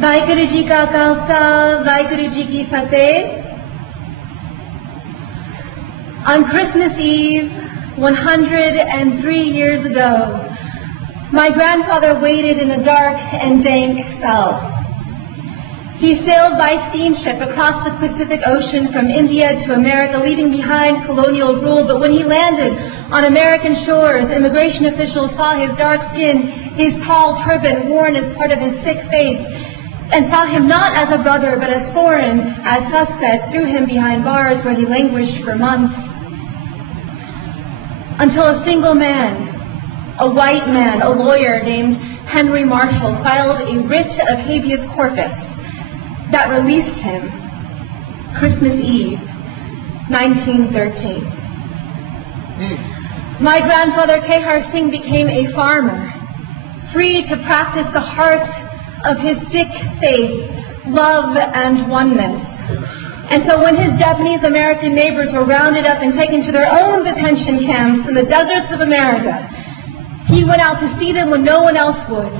वाहिगुरु जी का खालसा, वाहिगुरु जी की fateh. On Christmas Eve, 103 years ago, my grandfather waited in a dark and dank cell. He sailed by steamship across the Pacific Ocean from India to America, leaving behind colonial rule. But when he landed on American shores, immigration officials saw his dark skin, his tall turban worn as part of his Sikh faith, and saw him not as a brother, but as foreign, as suspect, threw him behind bars where he languished for months. Until a single man, a white man, a lawyer named Henry Marshall, filed a writ of habeas corpus that released him Christmas Eve, 1913. My grandfather, Kehar Singh, became a farmer, free to practice the heart of his Sikh faith, love and oneness. And so when his Japanese American neighbors were rounded up and taken to their own detention camps in the deserts of America, he went out to see them when no one else would.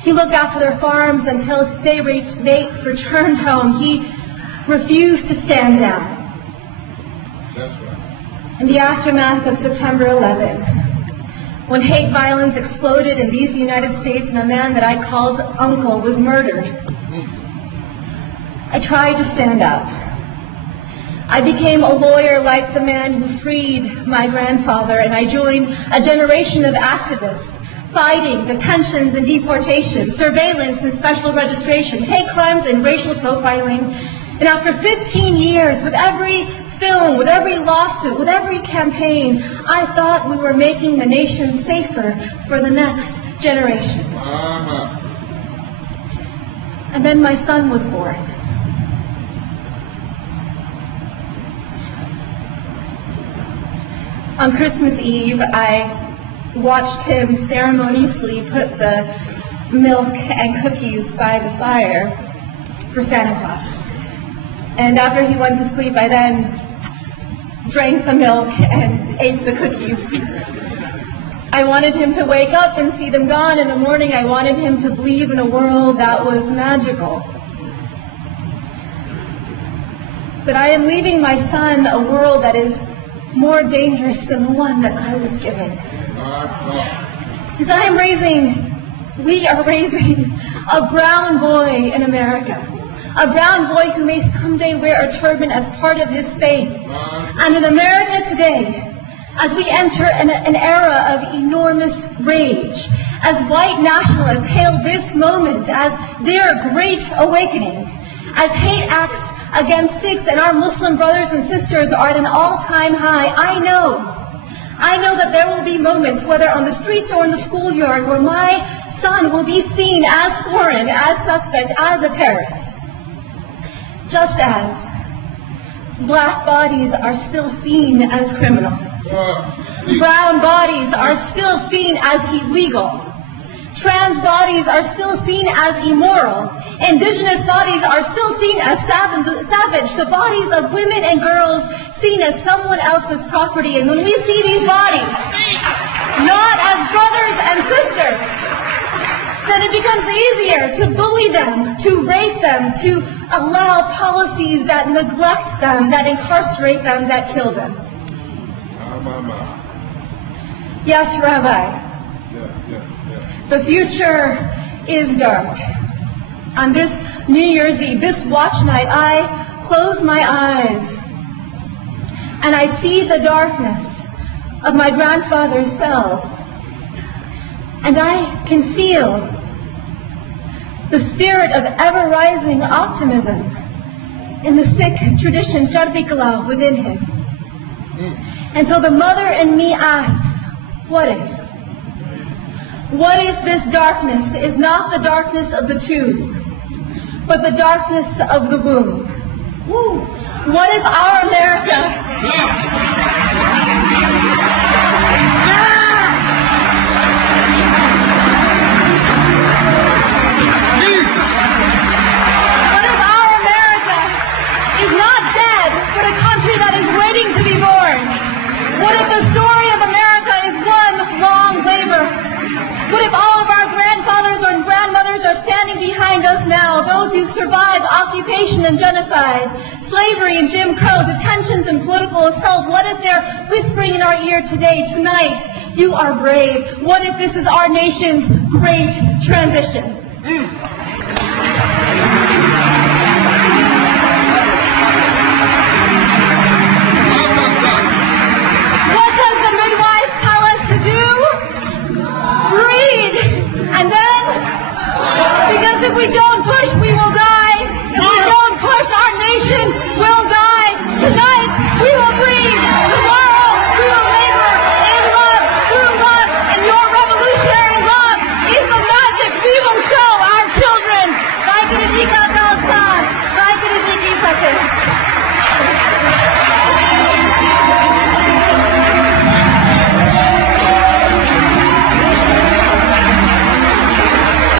He looked after their farms until they returned home. He refused to stand down. That's right. In the aftermath of September 11, when hate violence exploded in these United States and a man that I called uncle was murdered, I tried to stand up. I became a lawyer like the man who freed my grandfather, and I joined a generation of activists fighting detentions and deportation, surveillance and special registration, hate crimes and racial profiling. And after 15 years, with every film, with every lawsuit, with every campaign, I thought we were making the nation safer for the next generation. And then my son was born. On Christmas Eve, I watched him ceremoniously put the milk and cookies by the fire for Santa Claus. And after he went to sleep, I then drank the milk and ate the cookies. I wanted him to wake up and see them gone in the morning. I wanted him to believe in a world that was magical. But I am leaving my son a world that is more dangerous than the one that I was given. Because we are raising a brown boy in America. A brown boy who may someday wear a turban as part of his faith. And in America today, as we enter an era of enormous rage, as white nationalists hail this moment as their great awakening, as hate acts against Sikhs and our Muslim brothers and sisters are at an all-time high, I know that there will be moments, whether on the streets or in the schoolyard, where my son will be seen as foreign, as suspect, as a terrorist. Just as black bodies are still seen as criminal. Brown bodies are still seen as illegal. Trans bodies are still seen as immoral. Indigenous bodies are still seen as savage. The bodies of women and girls seen as someone else's property. And when we see these bodies not as brothers and sisters, then it becomes easier to bully them, to rape them, to allow policies that neglect them, that incarcerate them, that kill them. Yes, Rabbi. The future is dark. On this New Year's Eve, this watch night, I close my eyes and I see the darkness of my grandfather's cell. And I can feel the spirit of ever-rising optimism in the Sikh tradition, Chardi Kala, within him. And so the mother in me asks, what if? What if this darkness is not the darkness of the tomb, but the darkness of the womb? What if our America... waiting to be born? What if the story of America is one long labor? What if all of our grandfathers and grandmothers are standing standing behind us now, those who survived occupation and genocide, slavery and Jim Crow, detentions and political assault, what if they're whispering in our ear today, tonight, you are brave? What if this is our nation's great transition? What does the midwife tell us to do? Breathe! And then, because if we don't push, we will die.